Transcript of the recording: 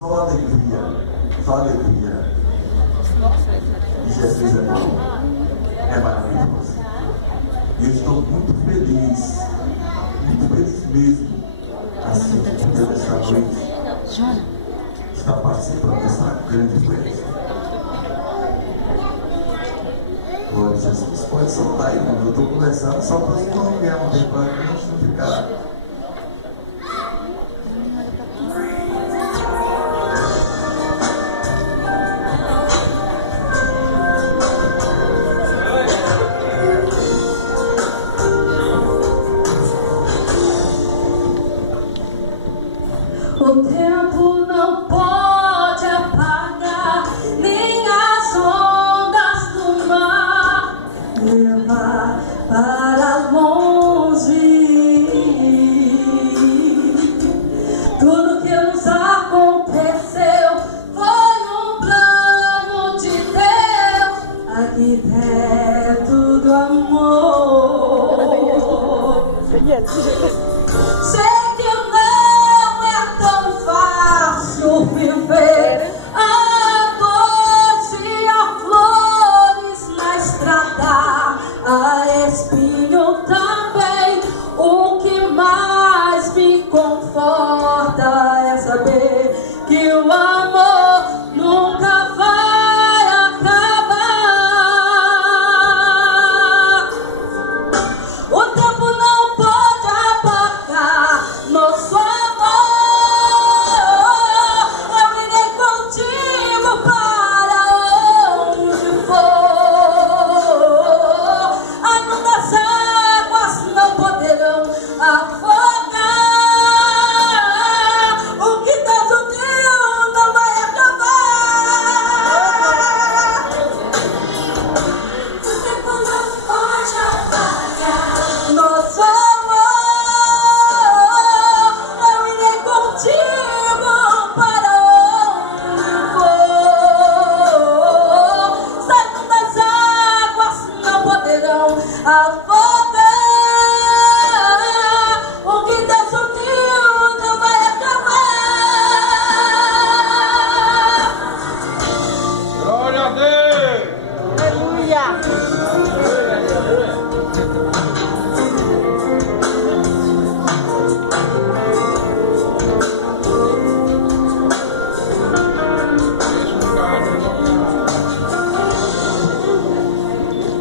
Só alegria. E Jesus é bom, é maravilhoso. E eu estou muito feliz mesmo, assim, de poder essa noite estar participando dessa grande festa. Glória a Jesus. Pode soltar aí, mano. Eu estou conversando só para economizar um tempo para a gente não ficar. O tempo não pode apagar nem as ondas do mar levar para longe tudo que nos aconteceu. Foi um plano de Deus, arquiteto do amor. Sei que não é tão fácil viver a dor e a flores na estrada, a espinho também. O que mais me conforta é saber que o amor